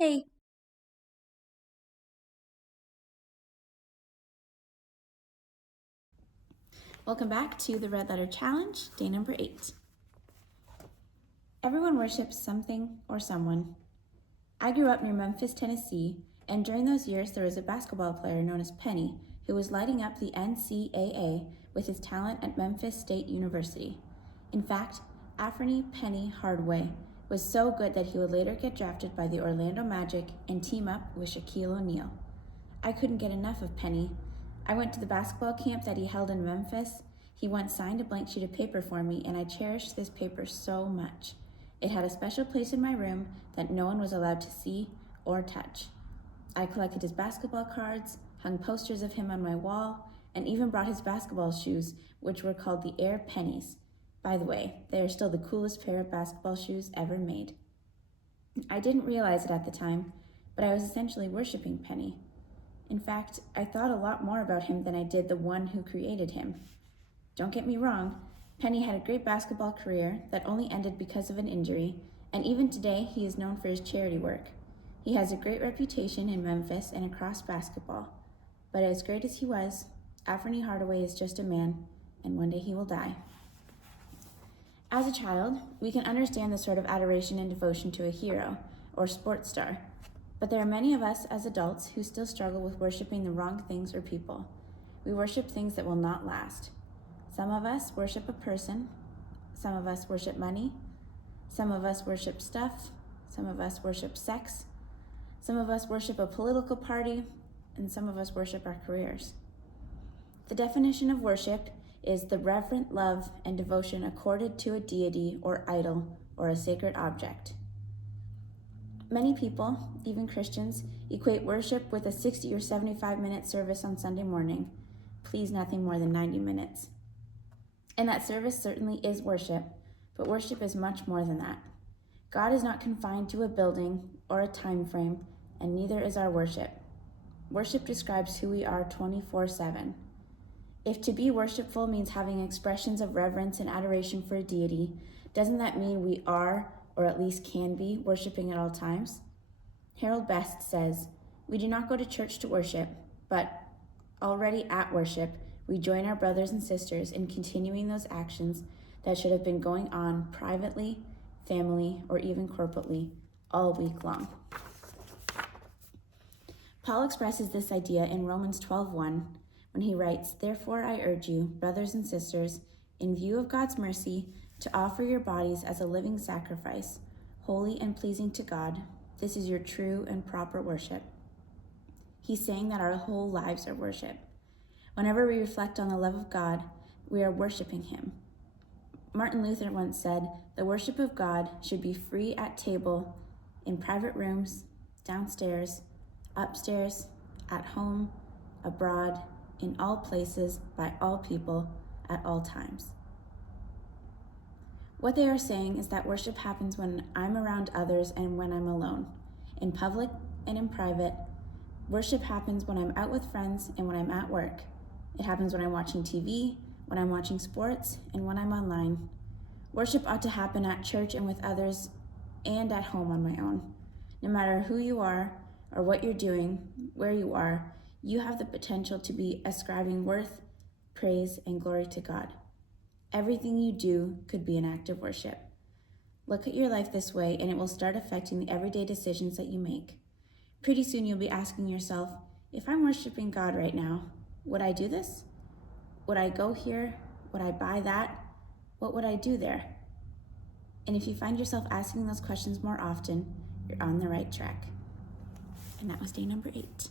Hey, welcome back to the Red Letter Challenge, day number 8. Everyone worships something or someone. I grew up near Memphis, Tennessee, and during those years there was a basketball player known as Penny who was lighting up the NCAA with his talent at Memphis State University. In fact, Anthony Penny Hardaway was so good that he would later get drafted by the Orlando Magic and team up with Shaquille O'Neal. I couldn't get enough of Penny. I went to the basketball camp that he held in Memphis. He once signed a blank sheet of paper for me, and I cherished this paper so much. It had a special place in my room that no one was allowed to see or touch. I collected his basketball cards, hung posters of him on my wall, and even brought his basketball shoes, which were called the Air Pennies. By the way, they are still the coolest pair of basketball shoes ever made. I didn't realize it at the time, but I was essentially worshiping Penny. In fact, I thought a lot more about him than I did the one who created him. Don't get me wrong, Penny had a great basketball career that only ended because of an injury, and even today he is known for his charity work. He has a great reputation in Memphis and across basketball. But as great as he was, Anthony Hardaway is just a man, and one day he will die. As a child, we can understand the sort of adoration and devotion to a hero or sports star. But there are many of us as adults who still struggle with worshiping the wrong things or people. We worship things that will not last. Some of us worship a person. Some of us worship money. Some of us worship stuff. Some of us worship sex. Some of us worship a political party. And some of us worship our careers. The definition of worship is the reverent love and devotion accorded to a deity or idol or a sacred object. Many people, even Christians, equate worship with a 60 or 75-minute service on Sunday morning. Please, nothing more than 90 minutes. And that service certainly is worship, but worship is much more than that. God is not confined to a building or a time frame, and neither is our worship. Worship describes who we are 24/7. If to be worshipful means having expressions of reverence and adoration for a deity, doesn't that mean we are, or at least can be, worshiping at all times? Harold Best says, "We do not go to church to worship, but already at worship, we join our brothers and sisters in continuing those actions that should have been going on privately, family, or even corporately all week long." Paul expresses this idea in Romans 12:1 when he writes, "Therefore I urge you, brothers and sisters, in view of God's mercy, to offer your bodies as a living sacrifice, holy and pleasing to God. This is your true and proper worship." He's saying that our whole lives are worship. Whenever we reflect on the love of God, we are worshiping him. Martin Luther once said, "The worship of God should be free at table, in private rooms, downstairs, upstairs, at home, abroad, in all places, by all people, at all times." What they are saying is that worship happens when I'm around others and when I'm alone, in public and in private. Worship happens when I'm out with friends and when I'm at work. It happens when I'm watching TV, when I'm watching sports, and when I'm online. Worship ought to happen at church and with others and at home on my own. No matter who you are or what you're doing, where you are, you have the potential to be ascribing worth, praise, and glory to God. Everything you do could be an act of worship. Look at your life this way, and it will start affecting the everyday decisions that you make. Pretty soon you'll be asking yourself, if I'm worshiping God right now, would I do this? Would I go here? Would I buy that? What would I do there? And if you find yourself asking those questions more often, you're on the right track. And that was day number 8.